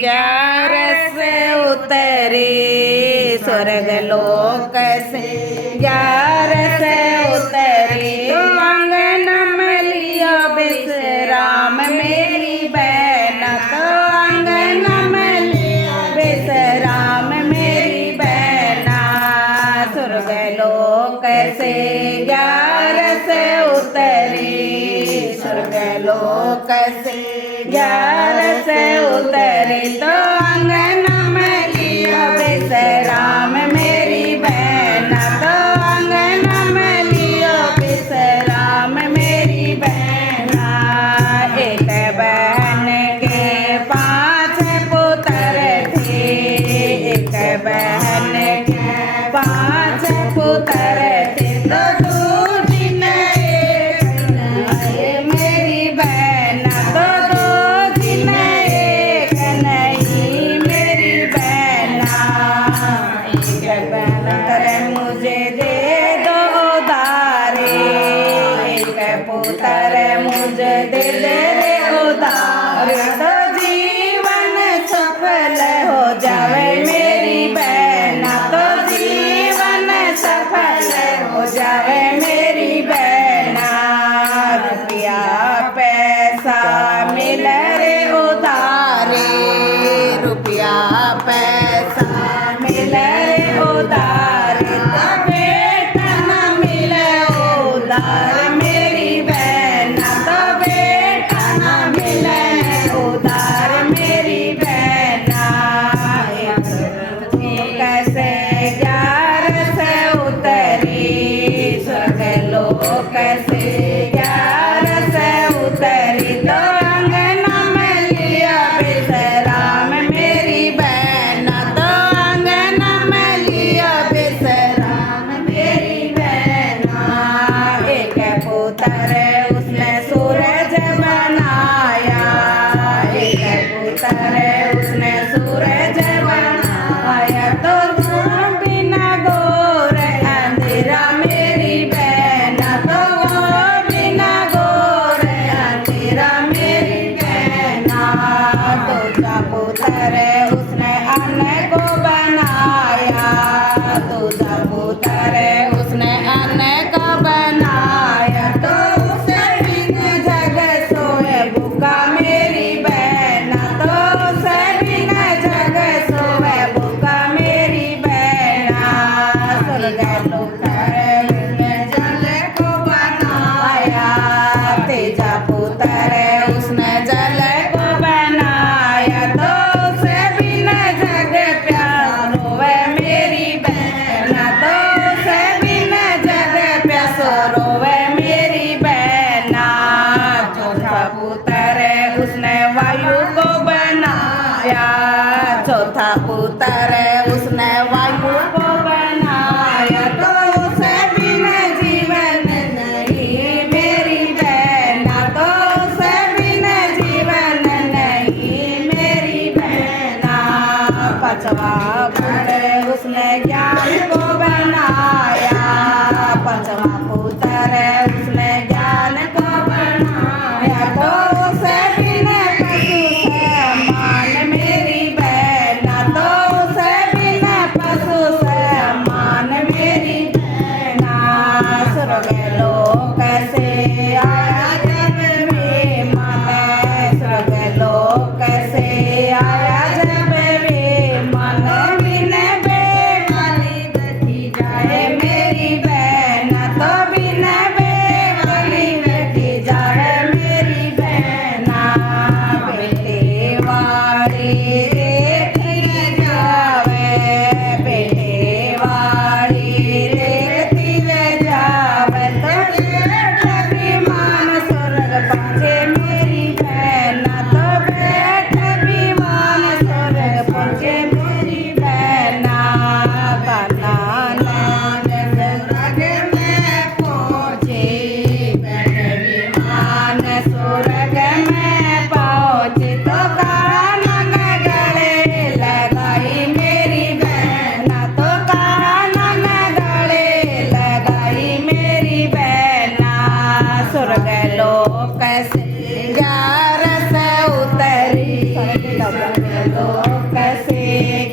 ग्यारस उतरी स्वर्ग लोक से ग्यारस उतरी अंगन में लिया विश्राम मेरी बहन तो अंगन में लिया विश्राम मेरी बहन स्वर्ग लोक से ग्यारस उतरी स्वर्ग लोक से ग्यारस उतरी तो अंगन में लिया विश्राम मेरी बहन तो अंगन में लिया विश्राम मेरी बहन एक बहन के 5 पुत्र थे एक बहन के 5 पुत्र थे तो दूजी एक मेरी बहन तो दूजी एक नहीं मेरी बहन एक बहन मुझे दे दो उधारे एक पुत्र मुझे दे दे उधार तो जीवन सफल हो जावे मेरी बहन तो जीवन सफल हो जावे मेरी बहन रुपया पैसा मिले रे उधारे रुपया पैसा मिले रे उधारे तो बेटा न मिले उधार मेरी बहन तो बेटा न मिले उधार मेरी बहन कैसे ग्यारस उतरी स्वर्ग लोक से ग्यारस उतरी तो अंगन में लिया विश्राम मेरी बहन तो अंगन में लिया विश्राम मेरी बहन एक पुत्र उसने सूरज बनाया एक पुत्र उसने सूरज बनाया तो तुम बिना गोर अंधेरा मेरी बहन तो बिना गोर अंधेरा मेरी बहन तुझा पुत्र उसने अन्न को बनाया तुझा पुत्र उसने अन्न को बनाया तो उसे बिन जग सोए भूखा मेरी बहन तो उसे बिन जग सोए भूखा मेरी बहन स्वर्ग लोक उसने जल को बनाया तेजा पुत्र उसने जल को बनाया तो उसे बिन जग प्यास रोवे मेरी बहन तो उसे बिन जग प्यास रोवे मेरी बहन चौथा पुत्र उसने वायु को बनाया चौथा पुत्र उसने वायु को बनाया तो उसे बिन जीवन नहीं मेरी बहन तो उसे बिन जीवन नहीं मेरी बहन पांचवा पुत्र उसने ज्ञान को बनाया पांचवा पुत्र उसने ज्ञान को बनाया तो उसे बिन पशु समान मेरी बहन तो उसे स्वर्गलोक से